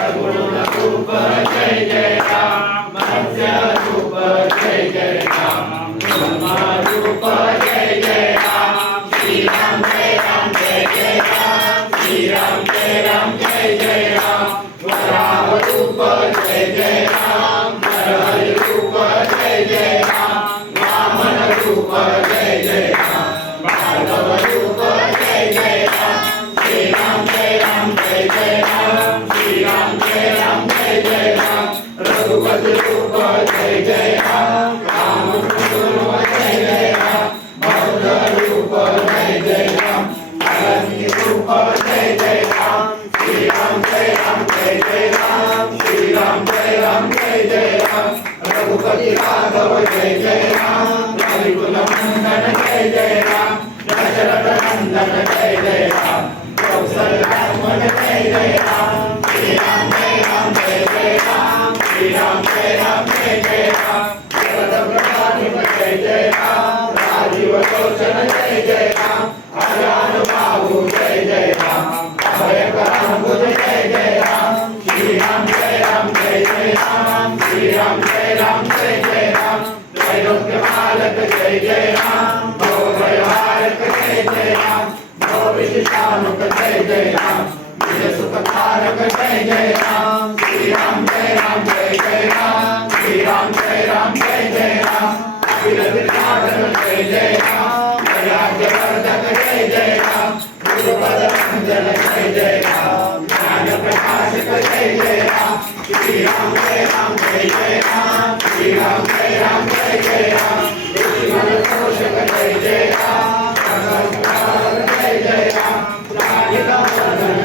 सगुण रूप जय जय राम मत्स्य रूप जय जय राम ब्रह्मा रूप जय जय राम श्री राम जय जय राम श्री राम जय जय राम वराह रूप जय जय राम नरहरि रूप जय जय राम वामन रूप जय जय राम भार्गव रूप जय जय राम श्री राम जय जय राम श्री राम जय जय राम रघुपति रूप जय जय राम राम रूप जय जय राम भद्र रूप जय जय राम अरण्य रूप जय जय राम श्री राम जय जय राम श्री राम जय जय राम रघुपति राघव जय जय राम रविकुल नंदन जय जय राम दशरथ नंदन जय जय राम कौशल्या जय जय राम श्री राम जय जय राम श्री राम जय जय राम जगत प्रभाधिप जय जय राम राजीव लोचन जय जय राम अजान बाहु जय जय राम अभयकरण भुज जय जय राम श्री राम जय जय राम श्री राम जय जय राम त्रैलोक्य पालक जय जय राम भवभयहारक जय जय राम भवविषाणुक जय जय राम विजय सुखकारक जय जय राम श्री राम जय राम श्री राम जय जय राम अखिल साधन जय जय राम राज्यवर्धक जय जय राम गुरुपद रंजन जय जय राम ज्ञान प्रकाशक जय जय राम श्री राम जय राम श्री राम जय जय राम दुष्मन पोषक जय जय राम जय जय राम जय जय राम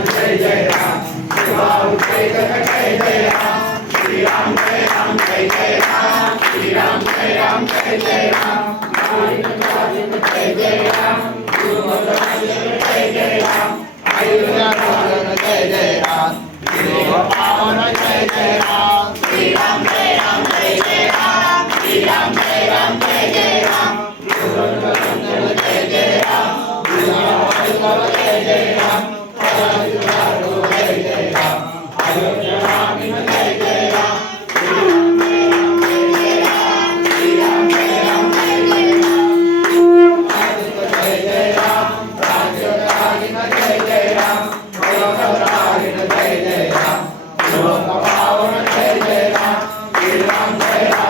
जय जय राम श्री राम जय जय राम श्री राम जय जय राम जय जय राम जय जय राम अयोध्या जय जय राम पावन जय जय राम श्री राम जय जय राम श्री राम जय जय राम जय जय राम जय जय राम जय जय राम अयोध्या जय जय राम श्री राम जय जय राम राज्य जय जय राम जय जय राम लोक पावन जय जय राम श्री राम जय जय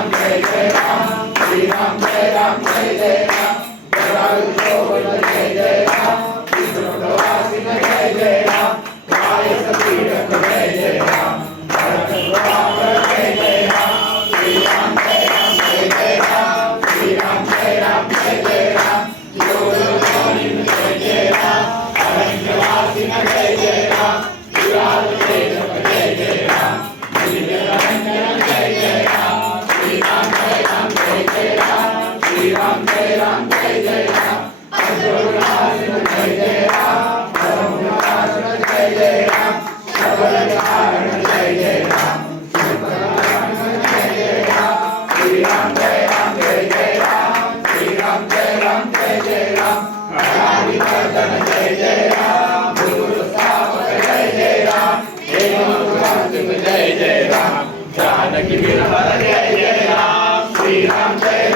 राम श्री राम जय जय राम जय जय राम विष्णुवासिन जय जय राम तीरथ जय जय राम जय जय राम श्री राम जय जय राम श्री राम जय जय राम जय जय राम अरण्यवासिन जय जय राम जय जय राम रंजन जय जय राम श्री राम जय जय राम श्री राम जय जय राम अजोरासिन जय जय राम धर्मरासन जय जय राम सबल कारण जय जय राम जय जय राम श्री राम जय जय राम श्री राम जय जय राम अनादि वर्धन जय जय राम गुरु स्थापक जय जय राम जय जय राम जानकी विरहर जय जय राम श्री राम जय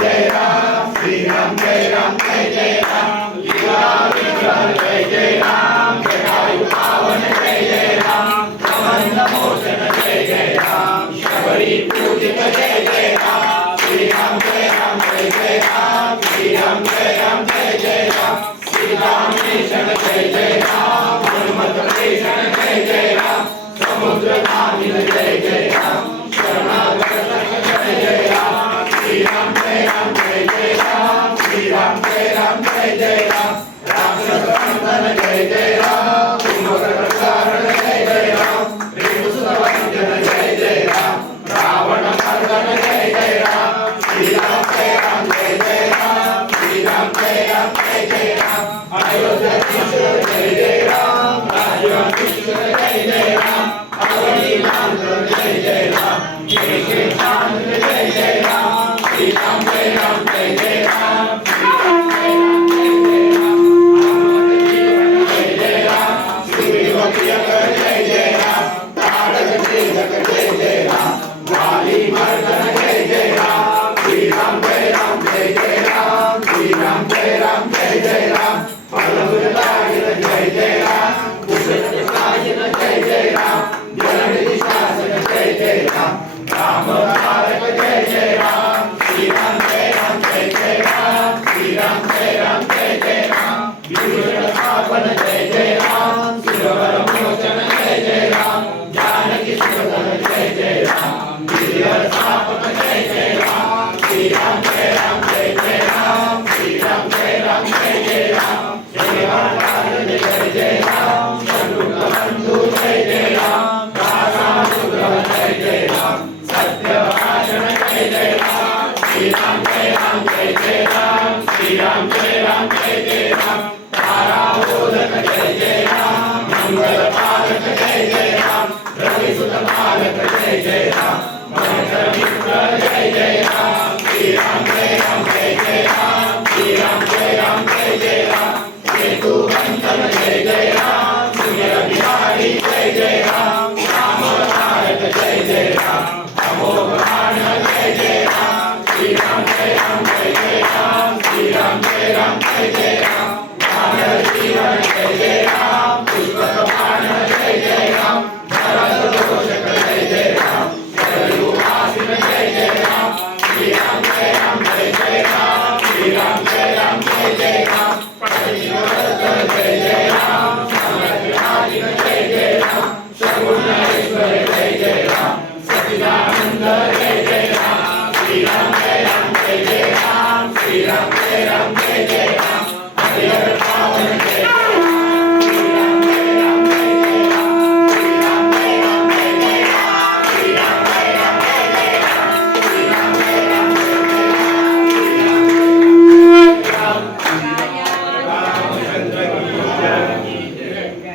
जय राम श्री राम जय जय राम लीला विग्रह जय जय राम जटायु पावन जय जय राम कमंड मोचन जय जय राम शबरी पूजित जय जय राम श्री राम जय जय राम श्री राम जय जय राम सीतामेशन जय जय राम हनुमत प्रेषण जय जय राम समुद्र गामिन जय जय राम शरणागत जय जय राम श्री राम जय जय राम श्री राम जय जय राम राक्षस नंदन जय जय राम कुंभकर्ण कारण जय जय राम ऋतुसुतवंदन जय जय राम रावण मर्दन जय जय राम श्री राम जय जय राम श्री राम जय जय राम अयोध्या जय जय राम राज्य जय जय राम अवनी सुतम